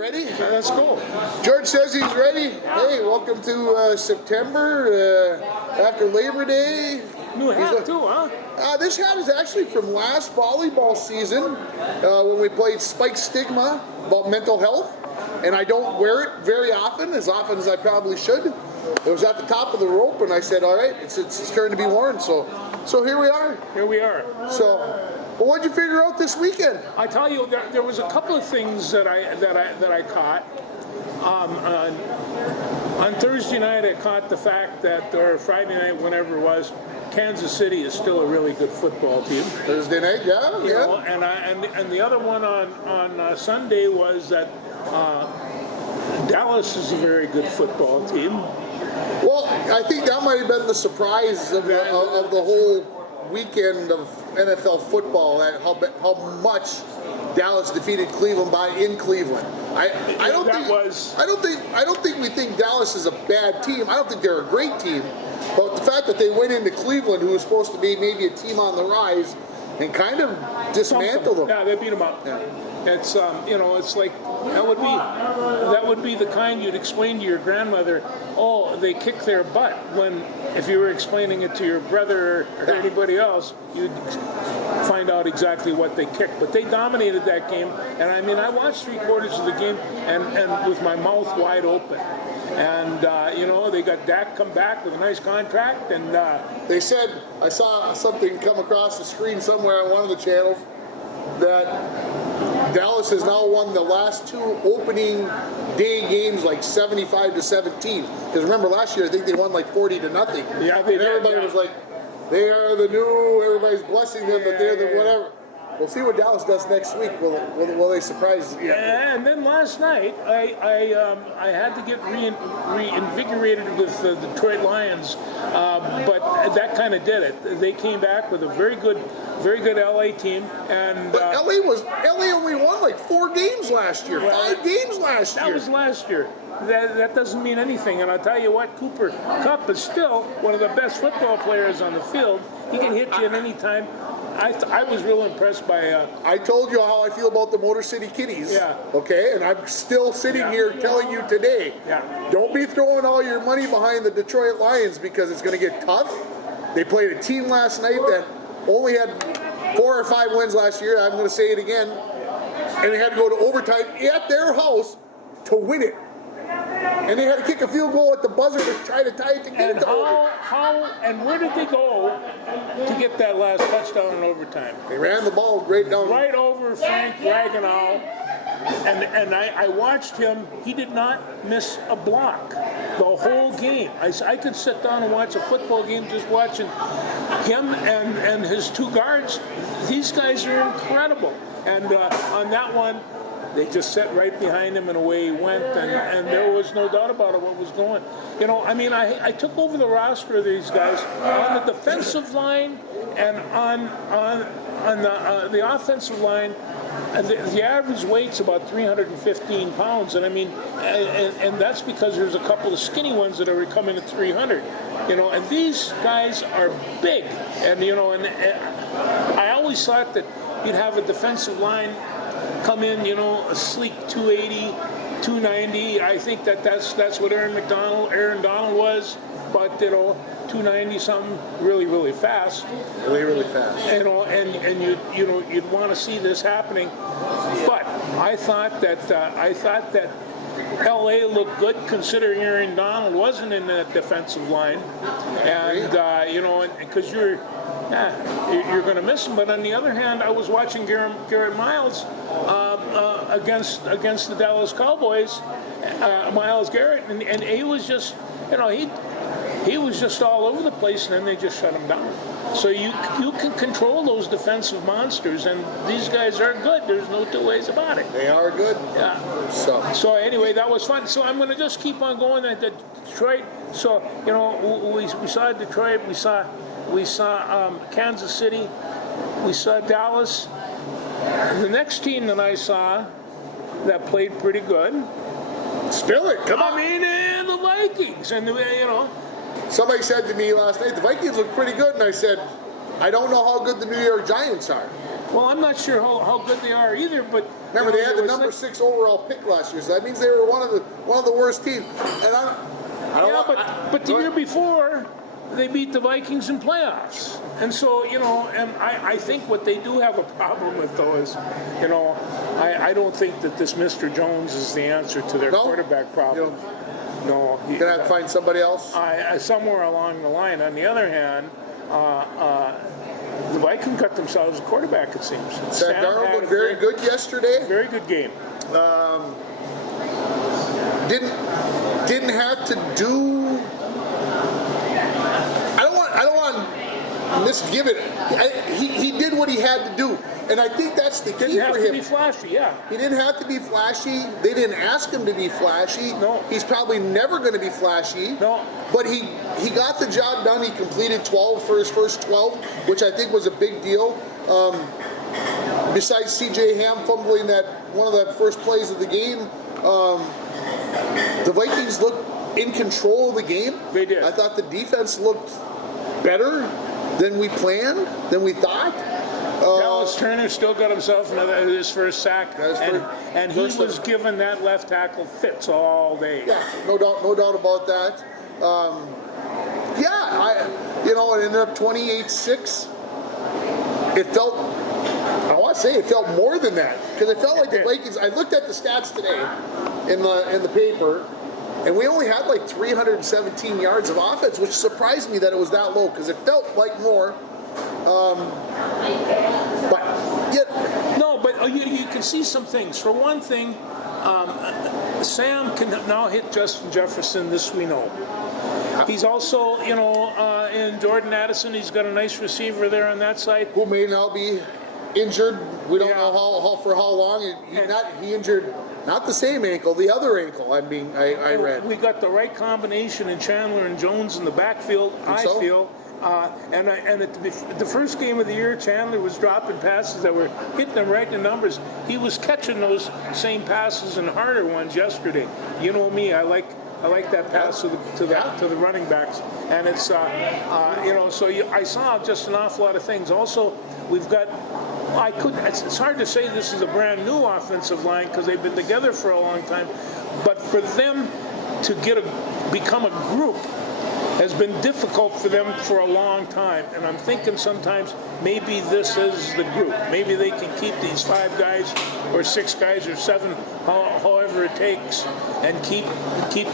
ready? Let's go. George says he's ready. Hey, welcome to September after Labor Day. New hat too, huh? This hat is actually from last volleyball season when we played Spike Stigma about mental health. And I don't wear it very often as I probably should. It was at the top of the rope and I said, all right, it's starting to be worn. So here we are. Here we are. So, well, what'd you figure out this weekend? I tell you, there was a couple of things that I caught. On Thursday night, I caught the fact that, or Friday night, whenever it was, Kansas City is still a really good football team. Thursday night, yeah. You know, and the other one on Sunday was that Dallas is a very good football team. Well, I think that might have been the surprise of the whole weekend of NFL football, and how much Dallas defeated Cleveland in Cleveland. I don't think we think Dallas is a bad team. I don't think they're a great team, but the fact that they went into Cleveland, who was supposed to be maybe a team on the rise, and kind of dismantled them. Yeah, they beat them up. Yeah. It's it's like that would be the kind you'd explain to your grandmother. Oh, they kicked their butt. When if you were explaining it to your brother or anybody else, you'd find out exactly what they kicked. But they dominated that game, and I mean, I watched 3/4 of the game and with my mouth wide open. And they got Dak come back with a nice contract, and they said, I saw something come across the screen somewhere on one of the channels that Dallas has now won the last two opening day games like 75-17. Because remember last year, I think they won like 40-0. Yeah, they and everybody was like, they are the new. Everybody's blessing them that they're the whatever. We'll see what Dallas does next week. Will they surprise? Yeah, and then last night I had to get reinvigorated with the Detroit Lions, but that kind of did it. They came back with a very good LA team, and but LA only won like 4 games last year, 5 games last year. That was last year. That doesn't mean anything, and I'll tell you what, Cooper Kupp is still one of the best football players on the field. He can hit you at any time. I was real impressed by... I told you how I feel about the Motor City Kitties. Yeah. Okay, and I'm still sitting here telling you today, don't be throwing all your money behind the Detroit Lions because it's going to get tough. They played a team last night that only had 4 or 5 wins last year. I'm going to say it again. And they had to go to overtime at their house to win it. And they had to kick a field goal at the buzzer to try to tie it to get it to overtime. And where did they go to get that last touchdown in overtime? They ran the ball right over Frank Ragnow. And I watched him. He did not miss a block the whole game. I could sit down and watch a football game just watching him and his 2 guards. These guys are incredible. And on that one, they just sat right behind him and away he went, and there was no doubt about it what was going. I took over the roster of these guys on the defensive line and on the offensive line. The average weight's about 315 pounds, and and that's because there's a couple of skinny ones that are coming at 300. And these guys are big, and I always thought that you'd have a defensive line come in, a sleek 280, 290. I think that's what Aaron Donald was, but 290 something, really fast. Really fast. And you'd want to see this happening. But I thought that LA looked good considering Aaron Donald wasn't in that defensive line, and because you're going to miss him. But on the other hand, I was watching Garrett Miles against the Dallas Cowboys, Myles Garrett, and he was just, he was just all over the place, and then they just shut him down. So you can control those defensive monsters, and these guys are good. There's no 2 ways about it. They are good. Yeah. So anyway, that was fun. So I'm going to just keep on going at Detroit. So we saw Detroit. We saw Kansas City. We saw Dallas. The next team that I saw that played pretty good. Spill it. Come on. The Vikings. And, Somebody said to me last night, the Vikings look pretty good. And I said, I don't know how good the New York Giants are. Well, I'm not sure how good they are either, but Remember, they had the was number like- 6 overall pick last year, so that means they were one of the worst teams. And I don't Yeah, want, but the year before, they beat the Vikings in playoffs. And so, and I think what they do have a problem with, though, is, I don't think that this Mr. Jones is the answer to their No? quarterback problem. No. you're gonna have to find somebody else. Somewhere along the line. On the other hand, the Vikings got themselves a quarterback, it seems. Sam Darnold had looked a very good yesterday. Very good game. Didn't have to do. I don't want to misgive it. He did what he had to do, and I think that's the key Didn't have for to him. be flashy, yeah. He didn't have to be flashy. They didn't ask him to be flashy. No. He's probably never going to be flashy. No. But he got the job done. He completed 12 for his first 12, which I think was a big deal. Besides C.J. Ham fumbling that one of the first plays of the game, the Vikings looked in control of the game. They did. I thought the defense looked better than we planned, than we thought. Dallas Turner still got himself his first sack, and he first was time. given that left tackle fits all day. Yeah, no doubt about that. It ended up 28-6. It felt, I want to say it felt more than that, because it felt like the Vikings. I looked at the stats today in the paper, and we only had like 317 yards of offense, which surprised me that it was that low, because it felt like more. But yet, No, but you can see some things. For one thing, Sam can now hit Justin Jefferson, this we know. He's also, in Jordan Addison, he's got a nice receiver there on that side. who may now be injured? We don't Yeah. know for how long. He injured not the same ankle, the other ankle. I read. We got the right combination in Chandler and Jones in the backfield, I so? feel. And at the first game of the year, Chandler was dropping passes that were hitting them right in the numbers. He was catching those same passes and harder ones yesterday. You know me, I like that pass to the running backs, and it's so I saw just an awful lot of things. Also, we've got. It's hard to say this is a brand new offensive line because they've been together for a long time, but for them to become a group has been difficult for them for a long time. And I'm thinking sometimes maybe this is the group. Maybe they can keep these 5 guys or 6 guys or 7, however it takes, and keep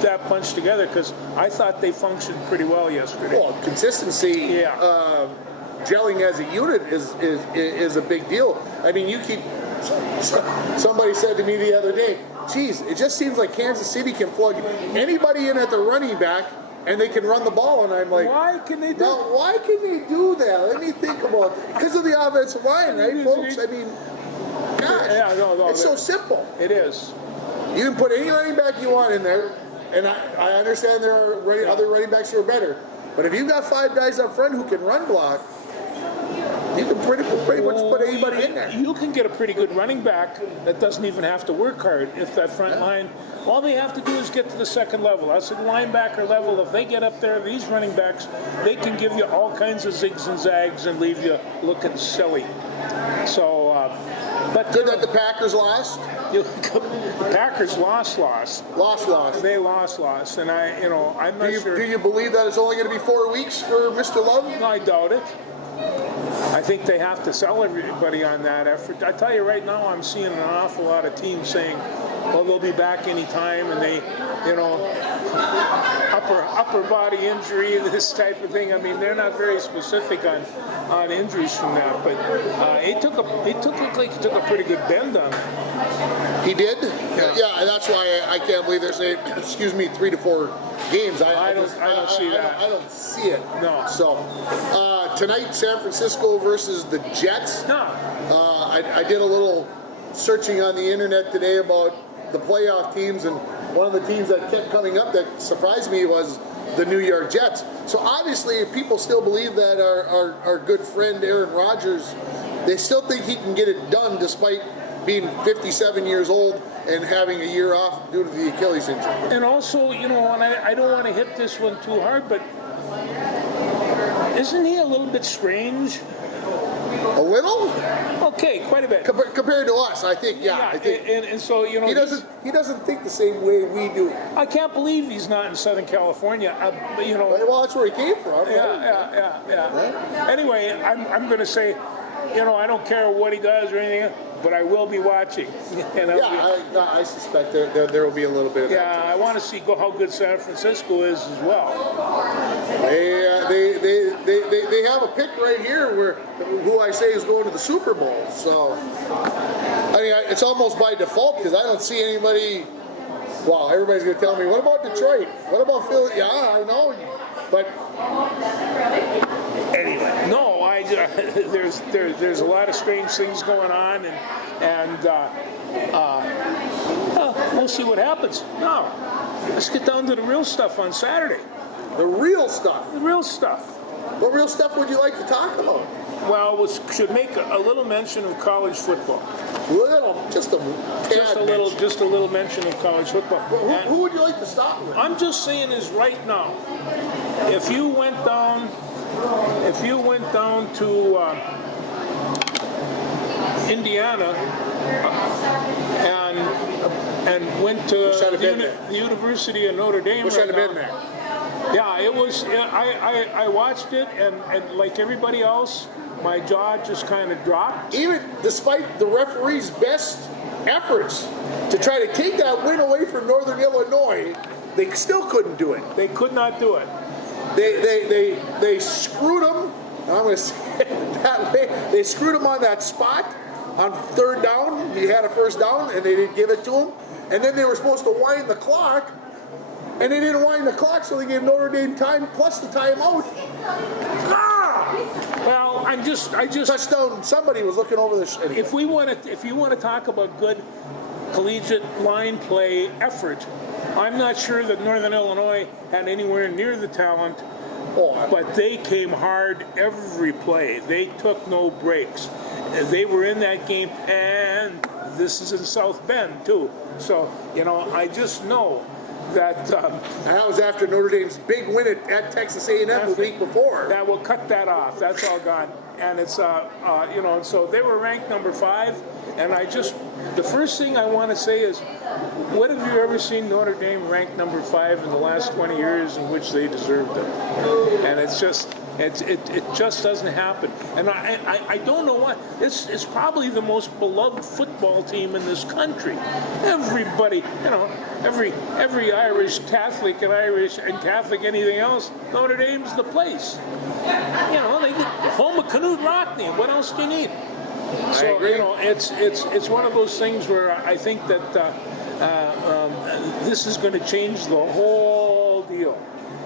that bunch together, because I thought they functioned pretty well yesterday. Well, consistency. Yeah. Gelling as a unit is a big deal. I mean, somebody said to me the other day, geez, it just seems like Kansas City can plug anybody in at the running back and they can run the ball. And I'm like, Why can they do now, why can they do that? Let me think about it. Because of the offensive line, right, folks? I mean, gosh, Yeah, no, it's so simple. It is. You can put any running back you want in there, and I understand there are other running backs who are better. But if you've got 5 guys up front who can run block, you can pretty much put anybody in there. You can get a pretty good running back that doesn't even have to work hard if that front line, all they have to do is get to the second level. That's the linebacker level. If they get up there, these running backs, they can give you all kinds of zigs and zags and leave you looking silly. So, but Good that the Packers lost. the Packers lost. Lost. They lost, and I'm not sure. Do you believe that it's only going to be 4 weeks for Mr. Love? I doubt it. I think they have to sell everybody on that effort. I tell you right now, I'm seeing an awful lot of teams saying, well, they'll be back anytime, and they, upper body injury, this type of thing. I mean, they're not very specific on injuries from that, but it looked like he took a pretty good bend on it. He did? Yeah, and that's why I can't believe they're saying, 3 to 4 games. I don't see that. I don't see it. No. So, tonight, San Francisco versus the Jets. No. I did a little searching on the internet today about the playoff teams, and one of the teams that kept coming up that surprised me was the New York Jets. So obviously, if people still believe that our good friend Aaron Rodgers, they still think he can get it done despite being 57 years old and having a year off due to the Achilles injury. And also, and I don't want to hit this one too hard, but isn't he a little bit strange? A little? Okay, quite a bit. Compared to us, I think, yeah. I think and so, you know, he doesn't think the same way we do. I can't believe he's not in Southern California. You know. Well, that's where he came from. Yeah. Right? Anyway, I'm going to say, you know, I don't care what he does or anything, but I will be watching. And I suspect there will be a little bit of that. Yeah, I want to see how good San Francisco is as well. They have a pick right here who I say is going to the Super Bowl. So, I mean, it's almost by default because I don't see anybody. Well, everybody's going to tell me, what about Detroit? What about Philly? Yeah, I know, but anyway, no. There's a lot of strange things going on, and we'll see what happens. Now, let's get down to the real stuff on Saturday. The real stuff. The real stuff. What real stuff would you like to talk about? Well, we should make a little mention of college football. Just a little mention of college football. Who would you like to start with? I'm just saying is right now, if you went down to Indiana and went to the University of Notre Dame. Wish I'd have been there. Yeah, it was. I watched it, and like everybody else, my jaw just kind of dropped. Even despite the referee's best efforts to try to take that win away from Northern Illinois, they still couldn't do it. They could not do it. They screwed him. I'm going to say it that way. They screwed him on that spot on third down. He had a first down, and they didn't give it to him. And then they were supposed to wind the clock, and they didn't wind the clock, so they gave Notre Dame time plus the timeout. Well, I just touchdown. Somebody was looking over this. If you want to talk about good collegiate line play effort, I'm not sure that Northern Illinois had anywhere near the talent, but they came hard every play. They took no breaks. They were in that game, and this is in South Bend too. So, you know, I just know that that was after Notre Dame's big win at Texas A&M the week before. That will cut that off. That's all gone. And it's you know, so they were ranked number 5. And the first thing I want to say is, what have you ever seen Notre Dame ranked number 5 in the last 20 years in which they deserved it? And it just doesn't happen. And I don't know why. It's probably the most beloved football team in this country. Everybody, you know, every Irish Catholic and Catholic anything else, Notre Dame's the place. You know, they get home of Canute Rockne. What else do you need? So, I agree. You know, it's one of those things where I think that this is going to change the whole deal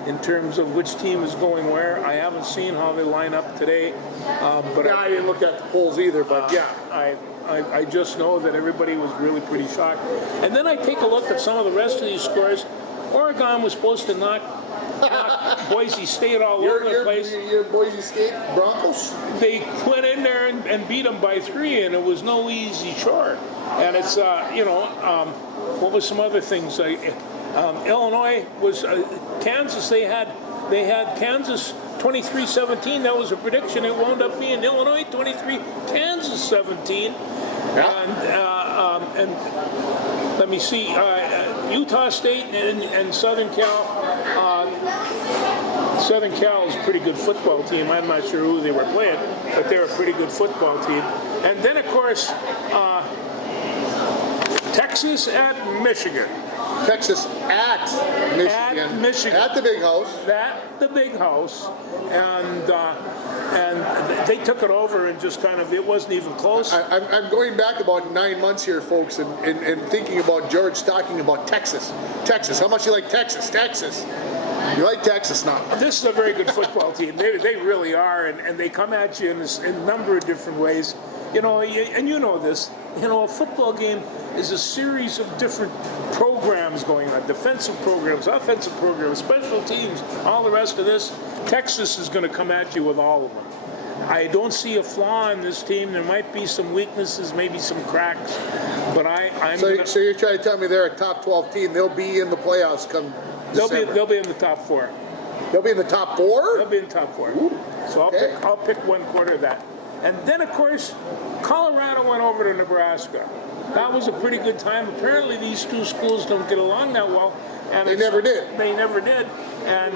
in terms of which team is going where. I haven't seen how they line up today, but I didn't look at the polls either. But I just know that everybody was really pretty shocked. And then I take a look at some of the rest of these scores. Oregon was supposed to knock Boise State all over the place. Your Boise State Broncos? They went in there and beat them by 3, and it was no easy chore. And it's, you know, what was some other things? Illinois was, Kansas, they had Kansas 23-17. That was a prediction. It wound up being Illinois 23, Kansas 17. Yeah. And let me see, Utah State and Southern Cal. Southern Cal is a pretty good football team. I'm not sure who they were playing, but they're a pretty good football team. And then, of course, Texas at Michigan. Texas at Michigan. At Michigan. At the big house. At the big house. And they took it over and just kind of, it wasn't even close. I'm going back about 9 months here, folks, and thinking about George talking about Texas. Texas. How much you like Texas? Texas. You like Texas now. This is a very good football team. They really are, and they come at you in a number of different ways. You know, and you know this. You know, a football game is a series of different programs going on. Defensive programs, offensive programs, special teams, all the rest of this. Texas is going to come at you with all of them. I don't see a flaw in this team. There might be some weaknesses, maybe some cracks, but So you're trying to tell me they're a top 12 team. They'll be in the playoffs come December. They'll be in the top 4. They'll be in the top 4? They'll be in the top 4. Ooh. So I'll pick 1 quarter of that. And then, of course, Colorado went over to Nebraska. That was a pretty good time. Apparently, these two schools don't get along that well. And They never did. They never did. And,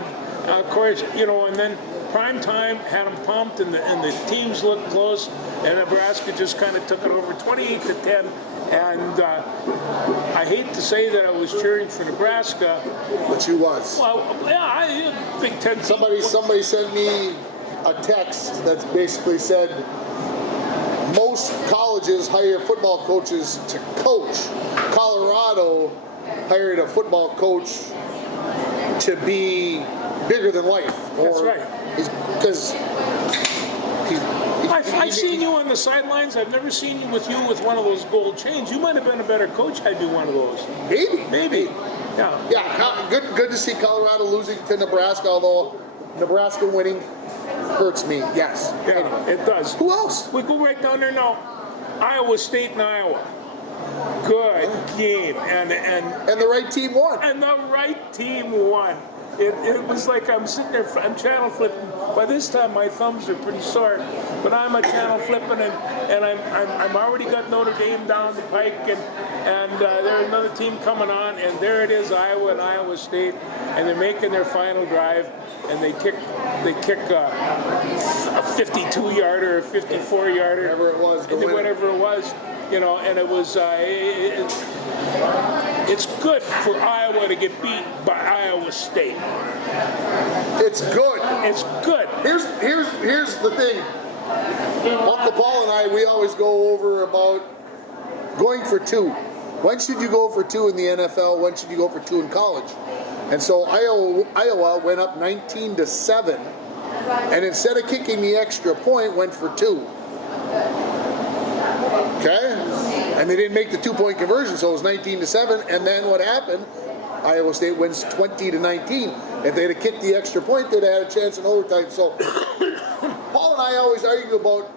of course, and then prime time had them pumped, and the teams looked close, and Nebraska just kind of took it over 28-10. And I hate to say that I was cheering for Nebraska. But you was. Well, yeah, Big Ten. Somebody sent me a text that basically said most colleges hire football coaches to coach. Colorado hired a football coach to be bigger than life. That's right. Because I've seen you on the sidelines. I've never seen you with one of those gold chains. You might have been a better coach had you one of those. Maybe. Yeah. Yeah. Good to see Colorado losing to Nebraska. Although Nebraska winning hurts me. Yes. Yeah, it does. Who else? We go right down there now. Iowa State and Iowa. Good game, and the right team won. And the right team won. It was like I'm sitting there, I'm channel flipping. By this time, my thumbs are pretty sore, but I'm a channel flipping, and I'm already got Notre Dame down the pike, and there's another team coming on, and there it is, Iowa and Iowa State, and they're making their final drive, and they kick a 52-yarder or 54-yarder, whatever it was, and it was. It's good for Iowa to get beat by Iowa State. It's good. It's good. Here's the thing. Uncle Paul and I, we always go over about going for two. When should you go for two in the NFL? When should you go for two in college? And so Iowa went up 19-7, and instead of kicking the extra point, went for two. Okay? And they didn't make the 2-point conversion, so it was 19-7. And then what happened? Iowa State wins 20-19. If they'd have kicked the extra point, they'd have had a chance in overtime. So Paul and I always argue about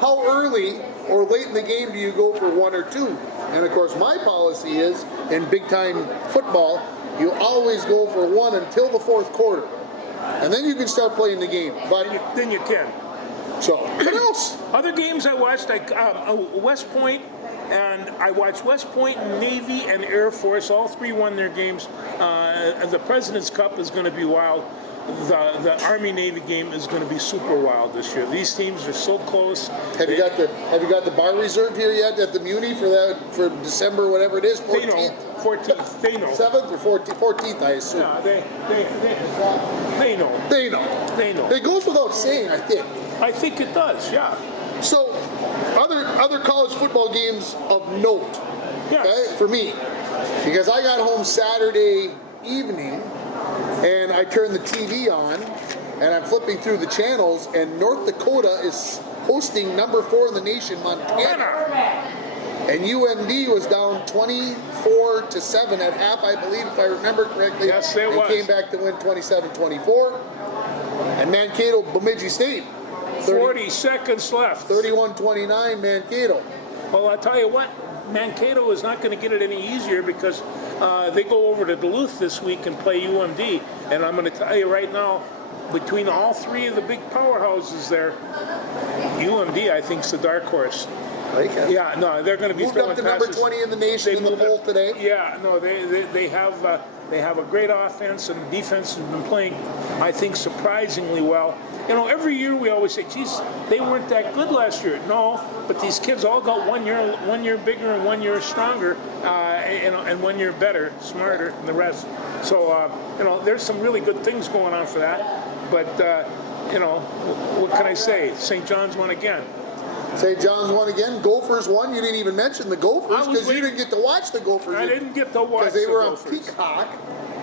how early or late in the game do you go for one or two. And of course, my policy is in big-time football, you always go for one until the fourth quarter, and then you can start playing the game. But then you can. So what else? Other games I watched, like West Point. And I watched West Point, Navy, and Air Force. All three won their games. The President's Cup is going to be wild. The Army-Navy game is going to be super wild this year. These teams are so close. Have you got the bar reserved here yet at the Muni for December, whatever it is? 14th? They know. 14th. They know. 7th or 14th, I assume. Yeah, they know. They know. They know. It goes without saying, I think. I think it does. Yeah. So, other college football games of note, yes. Okay, for me, because I got home Saturday evening, and I turned the TV on, and I'm flipping through the channels, and North Dakota is hosting number 4 in the nation, Montana. And UND was down 24-7 at half, I believe, if I remember correctly. Yes, it was. Came back to win 27-24. And Mankato, Bemidji State. 40 seconds left. 31-29, Mankato. Well, I'll tell you what, Mankato is not going to get it any easier because they go over to Duluth this week and play UMD. And I'm going to tell you right now, between all three of the big powerhouses there, UMD, I think, is the dark horse. Okay. Yeah, no, they're going to be moved throwing up to number passes. 20 in the nation in the poll today. Yeah, no, they have a great offense, and the defense has been playing, I think, surprisingly well. Every year we always say, geez, they weren't that good last year. No, but these kids all got 1 year bigger and 1 year stronger, and 1 year better, smarter than the rest. So, there's some really good things going on for that. But, what can I say? St. John's won again. St. John's won again. Gophers won. You didn't even mention the Gophers because you didn't get to watch the Gophers. I didn't get to watch because they were Gophers. on Peacock,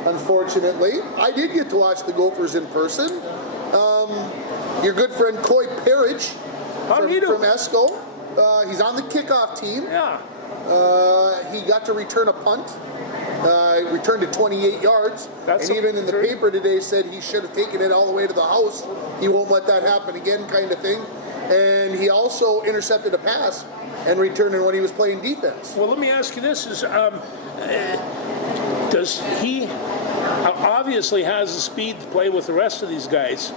unfortunately. I did get to watch the Gophers in person. Your good friend Coy Parrish from Esco. He's on the kickoff team. Yeah. He got to return a punt. Returned it 28 yards. And even in the paper today said he should have taken it all the way to the house. He won't let that happen again, kind of thing. And he also intercepted a pass and returned it when he was playing defense. Well, let me ask you this: does he obviously has the speed to play with the rest of these guys?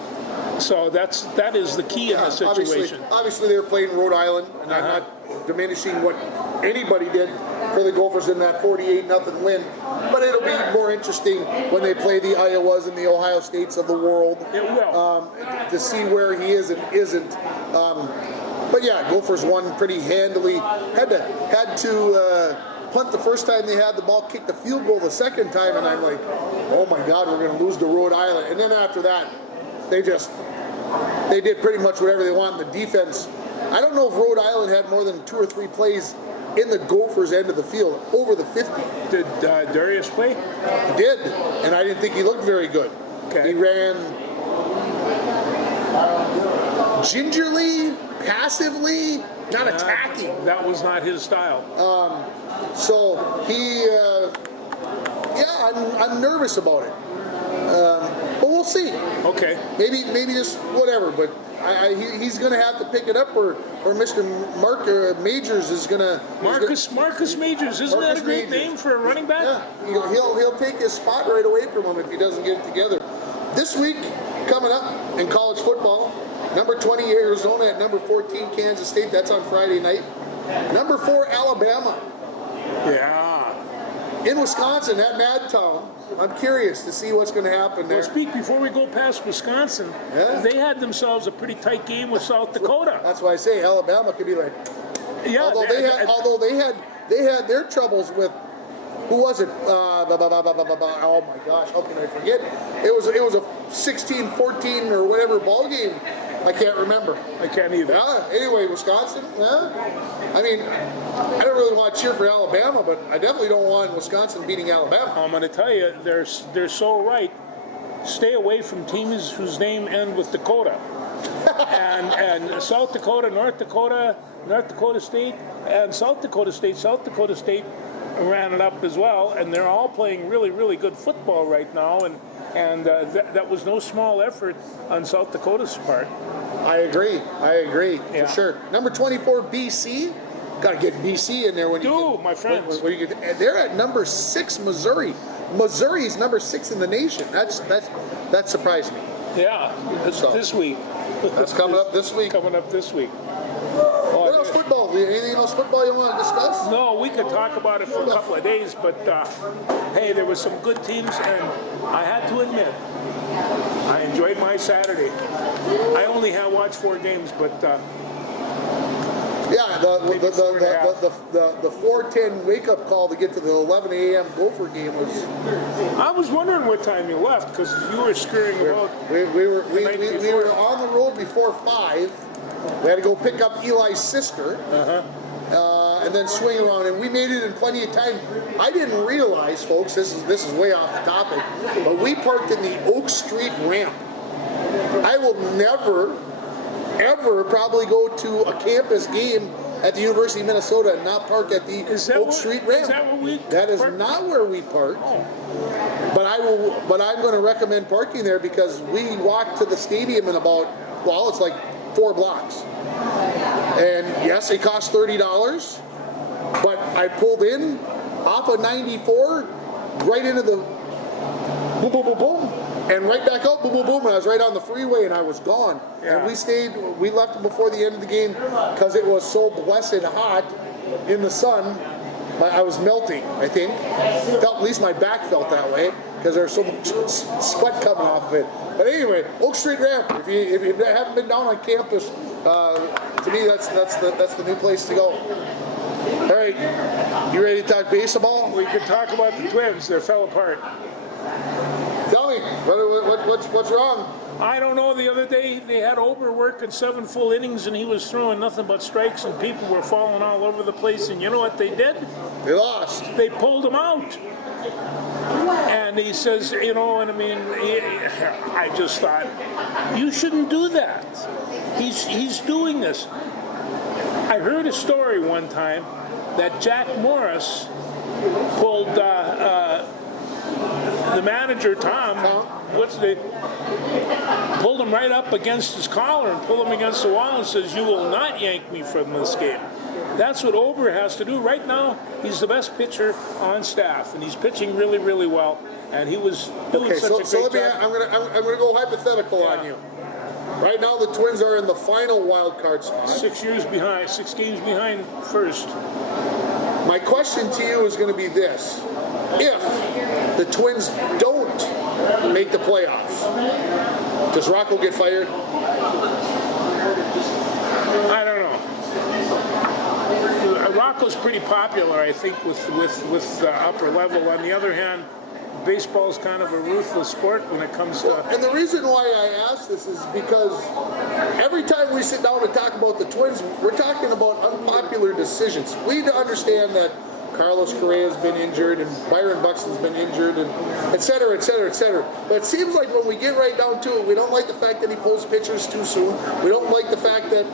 So that is the key in the situation. Obviously, they were playing Rhode Island, and I'm not diminishing what anybody did for the Gophers in that 48-0 win. But it'll be more interesting when they play the Iowas and the Ohio States of the world. It will. To see where he is and isn't. But yeah, Gophers won pretty handily. Had to punt the first time they had the ball, kicked the field goal the second time, and I'm like, oh my God, we're going to lose to Rhode Island. And then after that, they did pretty much whatever they want in the defense. I don't know if Rhode Island had more than 2 or 3 plays in the Gophers' end of the field, over the 50. Did Darius play? He did, and I didn't think he looked very good. Okay. He ran gingerly, passively, not attacking. That was not his style. So he, I'm nervous about it. But we'll see. Okay. Maybe just whatever. But he's going to have to pick it up, or Mr. Mark Majors is going to. Marcus Majors, isn't that a great name for a running back? Yeah, he'll take his spot right away from him if he doesn't get it together. This week, coming up in college football, number 20 Arizona at number 14 Kansas State. That's on Friday night. Number 4 Alabama. Yeah. In Wisconsin at Madtown. I'm curious to see what's going to happen there. Well, before we go past Wisconsin, they had themselves a pretty tight game with South Dakota. That's why I say Alabama could be like. Yeah. Although they had their troubles with. Who was it? Oh my gosh, how can I forget? It was a 16-14 or whatever ball game. I can't remember. I can't either. Yeah. Anyway, Wisconsin. Yeah. I mean, I don't really want to cheer for Alabama, but I definitely don't want Wisconsin beating Alabama. I'm going to tell you, they're so right. Stay away from teams whose name end with Dakota. and South Dakota, North Dakota State, and South Dakota State ran it up as well, and they're all playing really, really good football right now, and that was no small effort on South Dakota's part. I agree, Yeah. for sure. Number 24, BC. Got to get BC in there when my friends. And they're at number 6, Missouri. Missouri's number 6 in the nation. That surprised me. Yeah, this week. That's coming up this week. What else football? Anything else football you want to discuss? No, we could talk about it for a couple of days, but hey, there were some good teams, and I had to admit, I enjoyed my Saturday. I only have watched 4 games, but yeah, the 4:10 wake up call to get to the 11 a.m. Gopher game was. I was wondering what time you left because you were scurrying about. We were on the road before 5. We had to go pick up Eli's sister, and then swing around, and we made it in plenty of time. I didn't realize, folks, this is way off the topic, but we parked in the Oak Street ramp. I will never, ever probably go to a campus game at the University of Minnesota and not park at the Oak Street ramp. Is that where we That is not where we parked. Oh. But I'm going to recommend parking there because we walked to the stadium in about, it's like 4 blocks. And yes, it cost $30, but I pulled in off of 94, right into the boom, boom, boom, boom, and right back out, boom, boom, boom, and I was right on the freeway and I was gone. Yeah. And we left before the end of the game because it was so blessed hot in the sun. I was melting, I think. At least my back felt that way because there was so much sweat coming off of it. But anyway, Oak Street Ramp. If you haven't been down on campus, to me that's the new place to go. All right, you ready to talk baseball? We could talk about the Twins. They fell apart. Tell me, what's wrong? I don't know. The other day they had Ober working 7 full innings and he was throwing nothing but strikes and people were falling all over the place. And you know what they did? They lost. They pulled him out. And he says, and I mean, I just thought, you shouldn't do that. He's doing this. I heard a story one time that Jack Morris pulled the manager, Tom, pulled him right up against his collar and pulled him against the wall and says, you will not yank me from this game. That's what Ober has to do. Right now, he's the best pitcher on staff, and he's pitching really, really well. And he was doing such a great job. I'm gonna go hypothetical on you. Right now, the Twins are in the final wild card spot. 6 games behind first. My question to you is going to be this. If the Twins don't make the playoffs, does Rocco get fired? I don't know. Rocco's pretty popular, I think, with upper level. On the other hand, baseball's kind of a ruthless sport when it comes to... And the reason why I ask this is because every time we sit down to talk about the Twins, we're talking about unpopular decisions. We need to understand that Carlos Correa's been injured and Byron Buxton's been injured and et cetera, et cetera, et cetera. But it seems like when we get right down to it, we don't like the fact that he pulls pitchers too soon. We don't like the fact that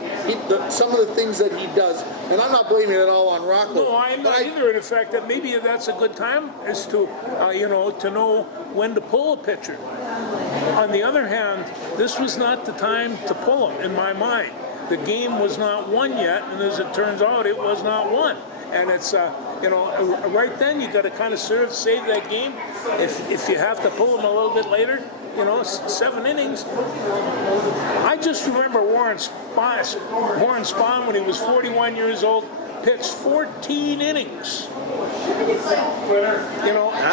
some of the things that he does. And I'm not blaming it all on Rocco. No, I'm not either. In the fact that maybe that's a good time is to, to know when to pull a pitcher. On the other hand, this was not the time to pull him, in my mind. The game was not won yet, and as it turns out, it was not won. And it's, right then you got to kind of save that game. If you have to pull them a little bit later, 7 innings. I just remember Warren Spahn, when he was 41 years old, pitched 14 innings.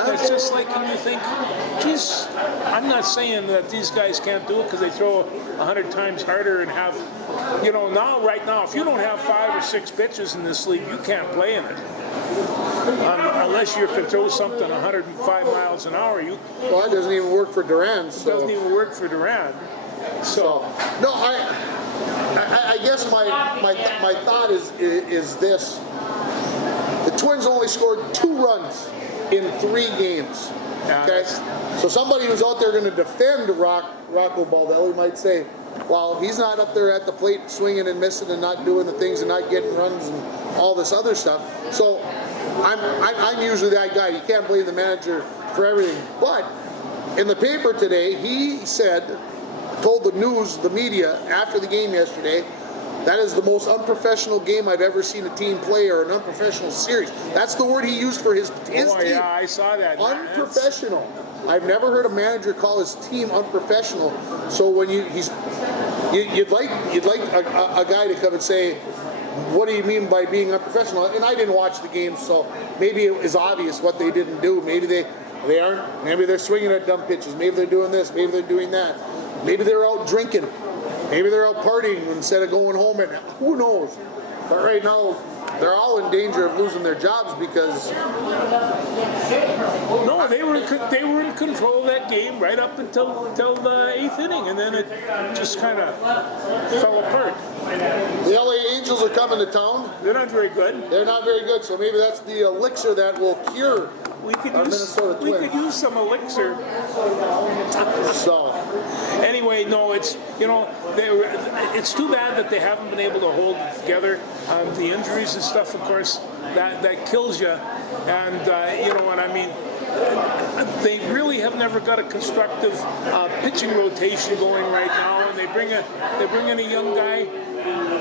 It's just like when you think, geez, I'm not saying that these guys can't do it because they throw 100 times harder and have, right now, if you don't have 5 or 6 pitches in this league, you can't play in it. Unless you can throw something 105 miles an hour. Well, that doesn't even work for Duran. It doesn't even work for Duran. So no, I guess my thought is this: the Twins only scored 2 runs in 3 games. Okay, so somebody who's out there going to defend Rocco Baldelli might say, well, he's not up there at the plate swinging and missing and not doing the things and not getting runs and all this other stuff. So I'm usually that guy. You can't blame the manager for everything. But in the paper today, he told the media after the game yesterday, that is the most unprofessional game I've ever seen a team play, or an unprofessional series. That's the word he used for his team. Yeah, I saw that. Unprofessional. I've never heard a manager call his team unprofessional. So when you'd like a guy to come and say, what do you mean by being unprofessional? And I didn't watch the game, so maybe it was obvious what they didn't do. Maybe they aren't. Maybe they're swinging at dumb pitches. Maybe they're doing this. Maybe they're doing that. Maybe they're out drinking. Maybe they're out partying instead of going home. And who knows? But right now, they're all in danger of losing their jobs because... No, they were in control of that game right up until the 8th inning, and then it just kind of fell apart. The LA Angels are coming to town. They're not very good. They're not very good, so maybe that's the elixir that will cure Minnesota Twins. We could use some elixir. So, anyway, no, it's it's too bad that they haven't been able to hold it together. The injuries and stuff, of course, that kills you. And you know what I mean. They really have never got a constructive pitching rotation going right now, and they bring in a young guy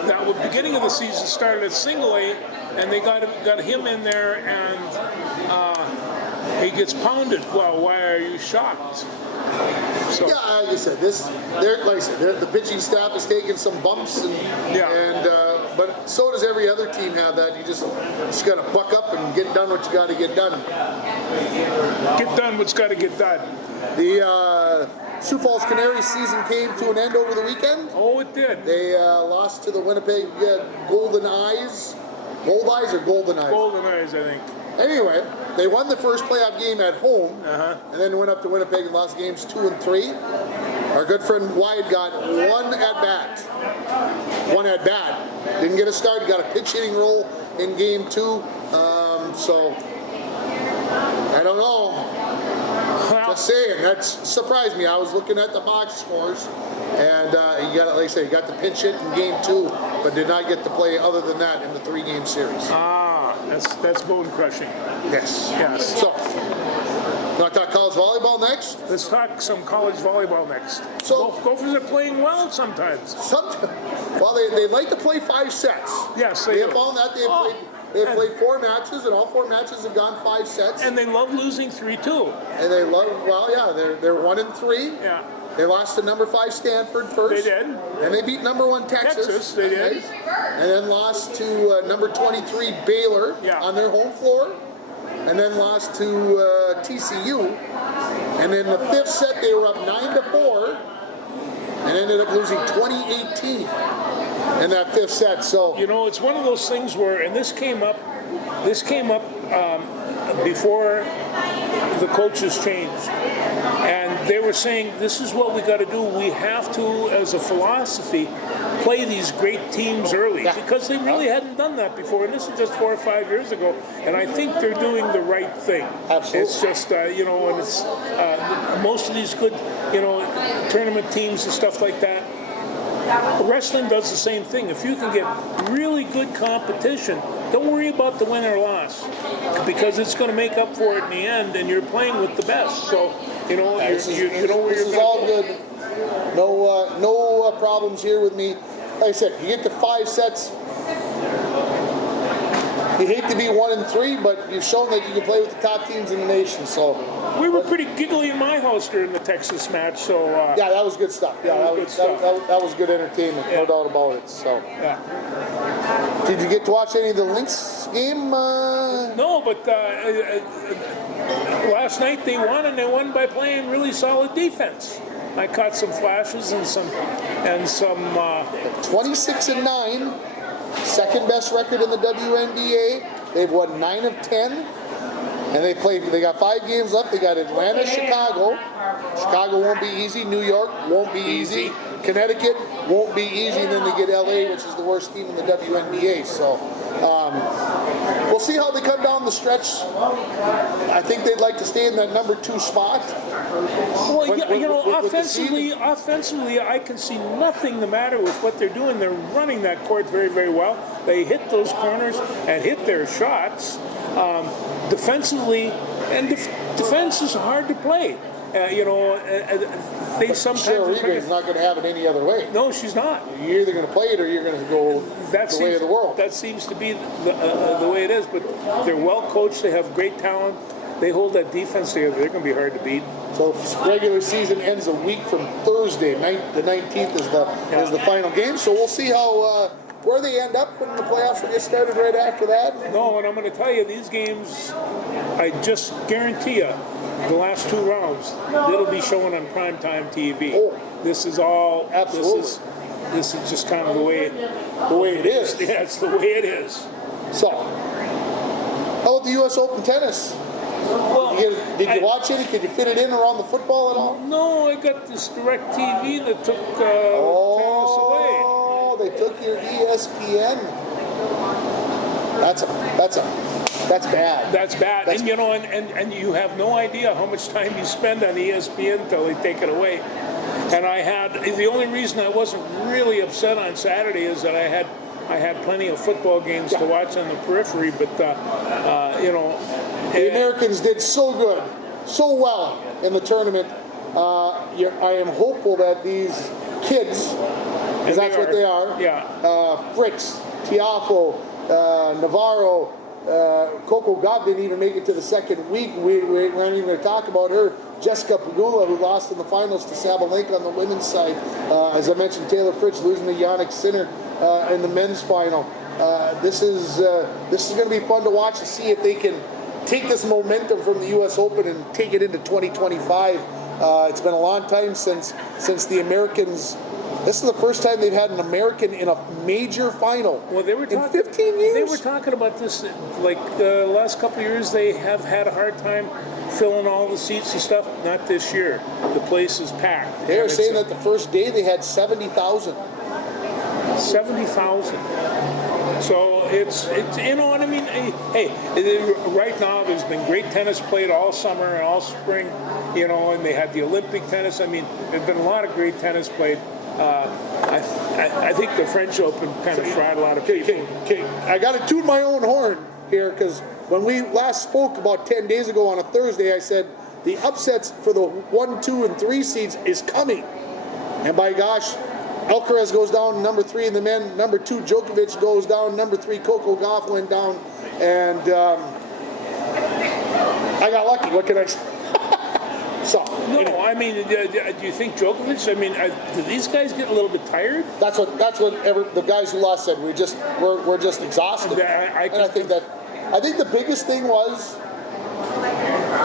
that at the beginning of the season started at single A, and they got him in there, and he gets pounded. Well, why are you shocked? So. Yeah, like I said, the pitching staff is taking some bumps, but so does every other team have that. You just got to buck up and get done what you got to get done. Get done what's got to get done. The Sioux Falls Canaries season came to an end over the weekend. Oh, it did. They lost to the Winnipeg Golden Eyes. Gold Eyes or Golden Eyes? Golden Eyes, I think. Anyway, they won the first playoff game at home, and then went up to Winnipeg and lost games 2 and 3. Our good friend Wyatt got one at bat. Didn't get a start. He got a pitch hitting role in game 2. So I don't know. Well, Just saying, that surprised me. I was looking at the box scores, and he got, like I say, he got the pinch hit in game 2, but did not get to play other than that in the 3-game series. That's bone crushing. Yes. Yes. So, want to talk college volleyball next? Let's talk some college volleyball next. So, Gophers are playing well sometimes. Well, they like to play 5 sets. Yes, they they have do. found that they've played 4 matches, and all 4 matches have gone 5 sets. And they love losing 3-2. And they love, they're 1 and 3. Yeah. They lost to number 5 Stanford first. They did. And they beat number 1 Texas. They did. And then lost to number 23 Baylor on their home floor. And then lost to TCU. And then the 5th set, they were up 9-4. And ended up losing 20-18 in that 5th set. So you know, it's one of those things where, and this came up before the coaches changed, and they were saying this is what we got to do. We have to, as a philosophy, play these great teams early because they really hadn't done that before. And this is just 4 or 5 years ago, and I think they're doing the right thing. Absolutely. It's just you know, and it's most of these good, you know, tournament teams and stuff like that. Wrestling does the same thing. If you can get really good competition, don't worry about the win or loss because it's going to make up for it in the end, and you're playing with the best. So, you know, you know where you're going to go. This is all good. No problems here with me. Like I said, you get to 5 sets. You hate to be 1-3, but you've shown that you can play with the top teams in the nation. So we were pretty giggly in my house during the Texas match. So yeah, that was good stuff. Yeah, that was good entertainment, no doubt about it. So did you get to watch any of the Lynx game? No, but last night they won, and they won by playing really solid defense. I caught some flashes and some 26-9. Second best record in the WNBA. They've won 9 of 10, and they got 5 games left. They got Atlanta, Chicago. Chicago won't be easy. New York won't be easy. Connecticut won't be easy. And then they get LA, which is the worst team in the WNBA. So we'll see how they come down the stretch. I think they'd like to stay in that number 2 spot. Well, you know, offensively, I can see nothing the matter with what they're doing. They're running that court very, very well. They hit those corners and hit their shots. Defensively, and defense is hard to play. You know, they sometimes. Cheryl Regan's not going to have it any other way. No, she's not. You're either going to play it or you're going to go the way of the world. That seems to be the way it is. But they're well coached. They have great talent. They hold that defense together. They're going to be hard to beat. So regular season ends a week from Thursday. The 19th is the final game. So we'll see how where they end up when the playoffs will get started right after that. No, and I'm going to tell you, these games, I just guarantee you, the last 2 rounds, it'll be showing on primetime TV. Oh, this is all absolutely. This is just kind of the way it is. Yeah, it's the way it is. So, how about the U.S. Open tennis? Well, did you watch it? Could you fit it in around the football at all? No, I got this Direct TV that took tennis away. Oh, they took your ESPN. That's bad. That's bad. And you know, and you have no idea how much time you spend on ESPN until they take it away. And the only reason I wasn't really upset on Saturday is that I had plenty of football games to watch on the periphery, but you know, the Americans did so good, so well in the tournament. I am hopeful that these kids, because that's what they are, Fritz, Tiafoe, Navarro, Coco Gauff didn't even make it to the second week. We weren't even going to talk about her. Jessica Pegula, who lost in the finals to Sabalenka on the women's side. As I mentioned, Taylor Fritz losing to Yannick Sinner in the men's final. This is going to be fun to watch to see if they can take this momentum from the U.S. Open and take it into 2025. It's been a long time since the Americans. This is the first time they've had an American in a major final. Well, they were in 15 years. They were talking about this like the last couple of years. They have had a hard time filling all the seats and stuff. Not this year. The place is packed. They were saying that the first day they had 70,000. 70,000. So it's you know what I mean. Hey, right now there's been great tennis played all summer and all spring. You know, and they had the Olympic tennis. I mean, there's been a lot of great tennis played. I think the French Open kind of fried a lot of people. Okay, I got to toot my own horn here because when we last spoke about 10 days ago on a Thursday, I said the upsets for the 1, 2, and 3 seeds is coming. And by gosh, Alcaraz goes down number 3 in the men. Number 2, Djokovic goes down. Number 3, Coco Gauff went down. And I got lucky. What can I say? So No, I mean, do you think Djokovic? I mean, do these guys get a little bit tired? that's what the guys who lost said. We're just exhausted. I And I think the biggest thing was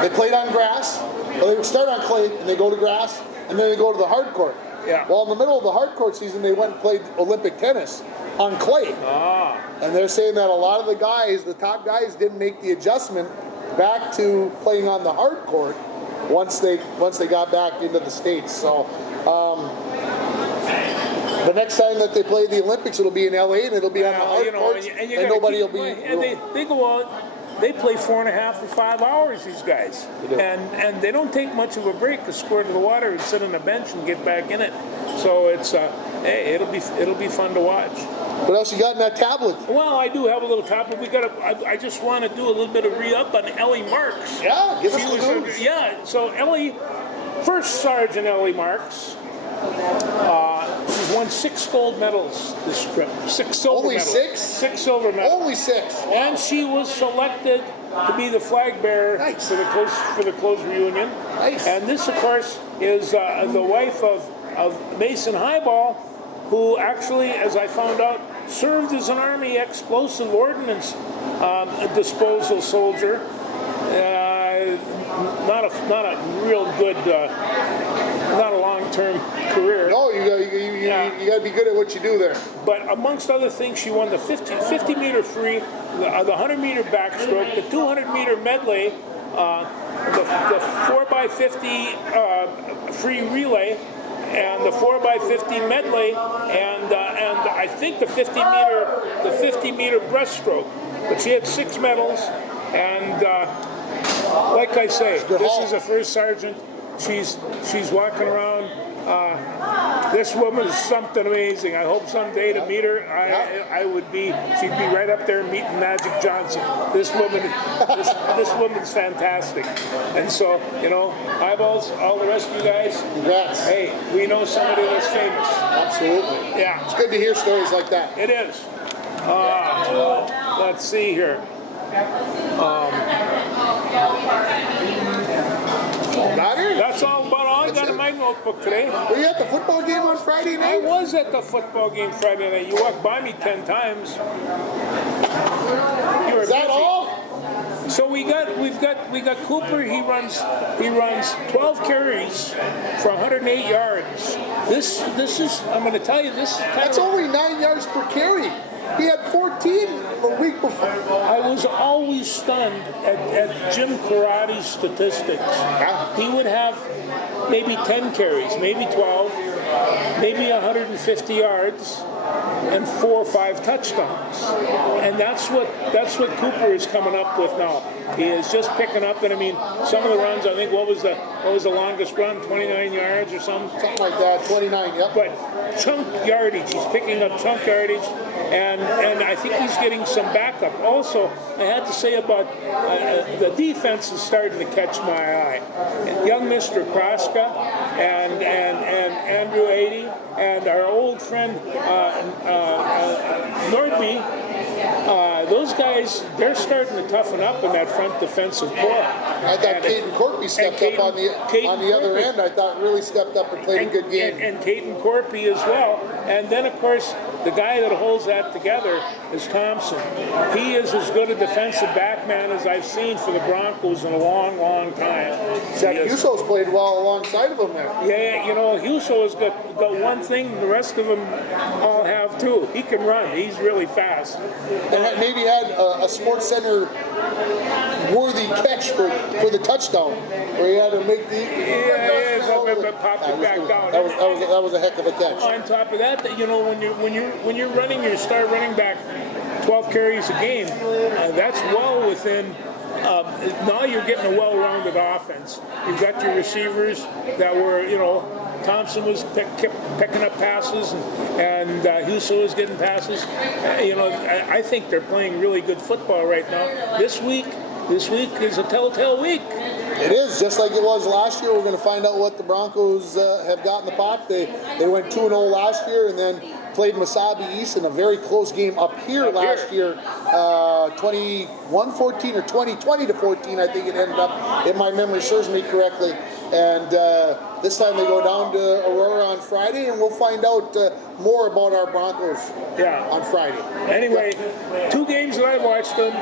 they played on grass. Well, they would start on clay and they go to grass and then they go to the hard court. Yeah. Well, in the middle of the hard court season, they went and played Olympic tennis on clay. And they're saying that a lot of the guys, the top guys, didn't make the adjustment back to playing on the hard court once they got back into the States. So the next time that they play the Olympics, it'll be in LA and it'll be on the hard courts, and nobody will be. And they go out. They play 4.5 or 5 hours. These guys, and they don't take much of a break to squirt to the water and sit on the bench and get back in it. So it's hey, it'll be fun to watch. What else you got in that tablet? Well, I do have a little topic. I just want to do a little bit of re-up on Ellie Marks. Yeah, give us the news. Yeah, so Ellie, First Sergeant Ellie Marks, she's won 6 gold medals this trip. 6 silver Only medals. 6? 6 silver medals. Only 6. And she was selected to be the flag bearer Nice. for the close reunion. Nice. And this, of course, is the wife of Mason Highball, who actually, as I found out, served as an Army explosive ordnance disposal soldier. Not a real good, not a long-term career. No, you got to be good at what you do there. But amongst other things, she won the 50-meter free, the 100-meter backstroke, the 200-meter medley, the 4x50 free relay, and the 4x50 medley, and I think the 50-meter breaststroke. But she had 6 medals, and like I say, this is a first sergeant. She's walking around. This woman is something amazing. I hope someday to meet her. She'd be right up there meeting Magic Johnson. This woman's fantastic. And so, eyeballs, all the rest of you guys. Congrats. Hey, we know somebody that's famous. Absolutely. Yeah, It's good to hear stories like that. it is. Let's see here. That's all I got in my notebook today. Were you at the football game on Friday I night? was at the football game Friday night. You walked by me 10 times. You were Is that busy. all? So we've got Cooper. He runs 12 carries for 108 yards. This is, I'm going to tell you, this is kind That's of, only 9 yards per carry. He had 14 a week before. I was always stunned at Jim Karate's statistics. He would have maybe 10 carries, maybe 12, maybe 150 yards, and 4 or 5 touchdowns. And that's what Cooper is coming up with now. He is just picking up, and I mean, some of the runs, I think, what was the longest run, 29 yards or something? Something like that, 29, yep. But chunk yardage, he's picking up chunk yardage, and I think he's getting some backup. Also, I had to say about the defense is starting to catch my eye. Young Mr. Kraska and Andrew Adey and our old friend Nordby, those guys, they're starting to toughen up in that front defensive core. I thought Caden Corpy stepped up on the other end. I thought really stepped up and played a good game. And Caden Corpy as well. And then, of course, the guy that holds that together is Thompson. He is as good a defensive backman as I've seen for the Broncos in a long, long time. Zach Huso's played well alongside of him there. Yeah, Huso has got one thing the rest of them all have too. He can run. He's really fast. And maybe had a Sports Center worthy catch for the touchdown, where he had to make the but popped it back down. That was a heck of a catch. On top of that, when you're running your star running back 12 carries a game, that's well within. Now you're getting a well-rounded offense. You've got your receivers that were, Thompson was picking up passes, and Huso was getting passes. I think they're playing really good football right now. This week is a telltale week. It is, just like it was last year. We're going to find out what the Broncos have got in the pot. They went 2-0 last year and then played Masabi East in a very close game up here last year, 21-14 or 20-14, I think it ended up, if my memory serves me correctly. And this time they go down to Aurora on Friday, and we'll find out more about our Broncos on Friday. Anyway, 2 games that I've watched them,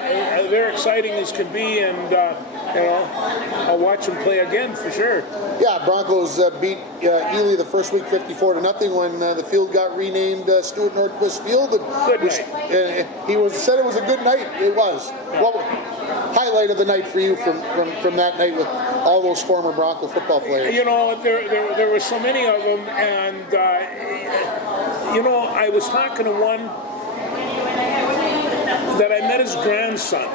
they're exciting as can be, and I'll watch them play again for sure. Yeah, Broncos beat Ely the first week 54-0 when the field got renamed Stuart Nordquist Field. Good night. He said it was a good night. It was. What highlight of the night for you from that night with all those former Bronco football players? You know, there were so many of them, and you know, I was talking to one that I met his grandson.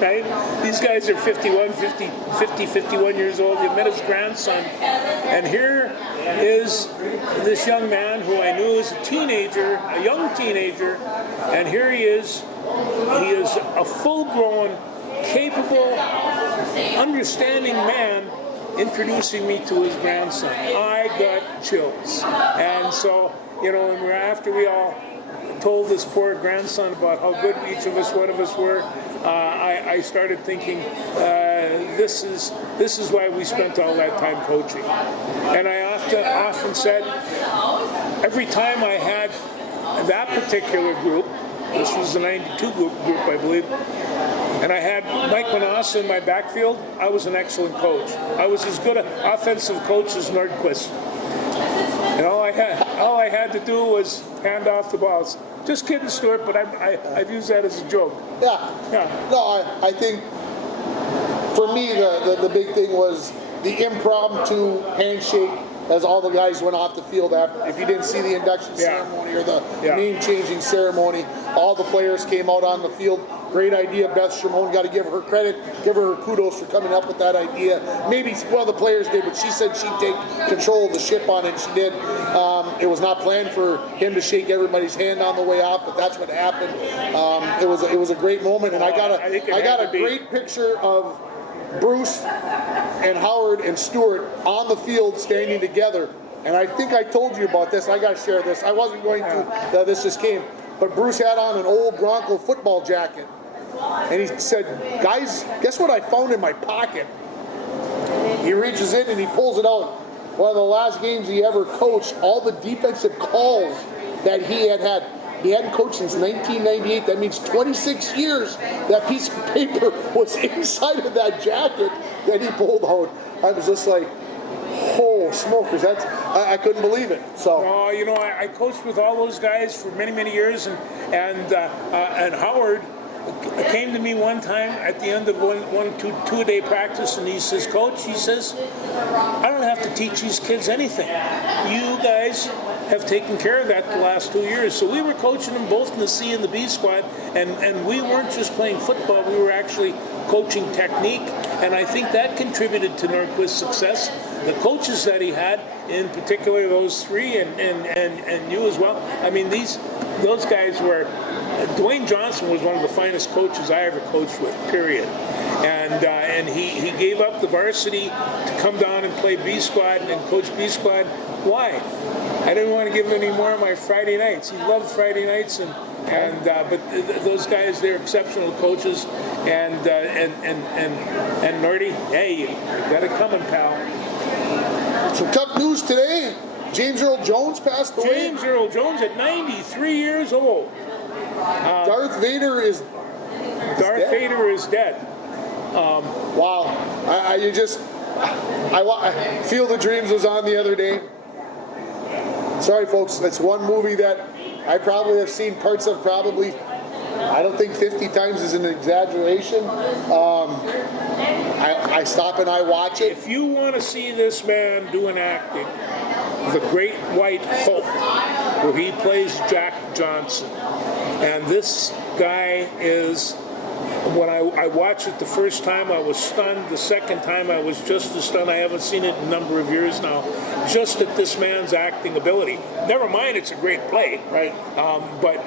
Right? These guys are 51 years old. You met his grandson. And here is this young man who I knew as a young teenager, and here he is. He is a full-grown, capable, understanding man introducing me to his grandson. I got chills. And so, you know, after we all told this poor grandson about how good one of us were, I started thinking, this is why we spent all that time coaching. And I often said, every time I had that particular group, this was the 92 group, I believe, and I had Mike Manassa in my backfield, I was an excellent coach. I was as good an offensive coach as Nordquist. And all I had to do was hand off the balls. Just kidding, Stuart, but I've used that as a joke. Yeah. No, I think for me the big thing was the impromptu handshake as all the guys went off the field after. If you didn't see the induction ceremony or the name-changing ceremony, all the players came out on the field. Great idea, Beth Shimon. Got to give her credit, give her kudos for coming up with that idea. Maybe one of the players did, but she said she'd take control of the ship on it, and she did. It was not planned for him to shake everybody's hand on the way out, but that's what happened. It was a great moment, and I got a great picture of Bruce and Howard and Stuart on the field standing together. And I think I told you about this. I got to share this. I wasn't going to. This just came. But Bruce had on an old Bronco football jacket. And he said, guys, guess what I found in my pocket? He reaches in and he pulls it out. One of the last games he ever coached, all the defensive calls that he had had. He hadn't coached since 1998. That means 26 years. That piece of paper was inside of that jacket that he pulled out. I was just like, oh, smokers. I couldn't believe it. So, you know, I coached with all those guys for many, many years, and Howard came to me one time at the end of two-a-day practice, and he says, Coach, he says, I don't have to teach these kids anything. You guys have taken care of that the last 2 years. So we were coaching them both in the C and the B squad, and we weren't just playing football, we were actually coaching technique, and I think that contributed to Nordquist's success. The coaches that he had, in particular those three, and you as well, I mean, those guys were... Dwayne Johnson was one of the finest coaches I ever coached with, period. And he gave up the varsity to come down and play B squad and coach B squad. Why? I didn't want to give him any more of my Friday nights. He loved Friday nights, but those guys, they're exceptional coaches. And Nordy, hey, you got it coming, pal. Some tough news today. James Earl Jones passed away. James Earl Jones at 93 years old. Darth Vader is dead. Wow. I Field of Dreams was on the other day. Sorry, folks. That's one movie that I probably have seen parts of I don't think 50 times is an exaggeration. I stop and I watch it. If you want to see this man doing acting, The Great White Hope, where he plays Jack Johnson. And this guy is, when I watched it the first time, I was stunned. The second time, I was just as stunned. I haven't seen it in a number of years now. Just at this man's acting ability. Never mind, it's a great play, right? But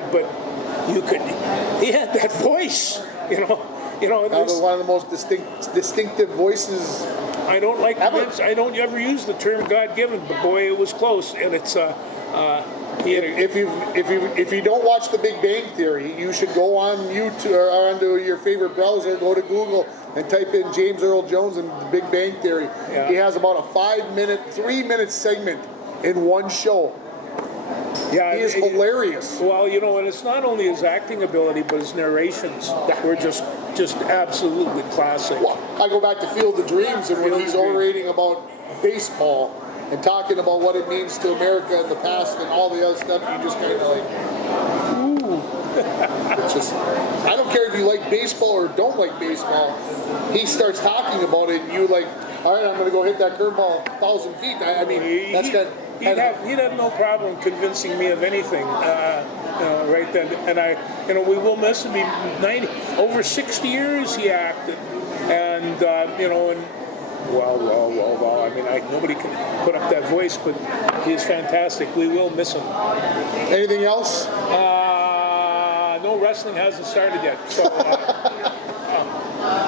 he had that voice, you know. That was one of the most distinctive voices. I don't ever use the term God-given, but boy, it was close. And it's If you don't watch The Big Bang Theory, you should go on YouTube or onto your favorite browser, go to Google, and type in James Earl Jones and The Big Bang Theory. Yeah. He has about a 3-minute segment in one show. Yeah, He is hilarious. Well, and it's not only his acting ability, but his narrations were just absolutely classic. Well, I go back to Field of Dreams, and when Field he's of Dreams. orating about baseball and talking about what it means to America in the past and all the other stuff, you just kind of like, ooh. It's just, I don't care if you like baseball or don't like baseball. He starts talking about it, and you like, all right, I'm going to go hit that curveball 1,000 feet. I mean, that's good. He'd have no problem convincing me of anything, right then. And we will miss him. Over 60 years he acted, and well. I mean, nobody can put up that voice, but he's fantastic. We will miss him. Anything else? No, wrestling hasn't started yet. So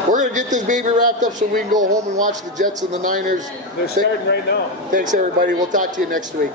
We're going to get this baby wrapped up so we can go home and watch the Jets and the Niners. they're starting right now. Thanks, everybody. We'll talk to you next week.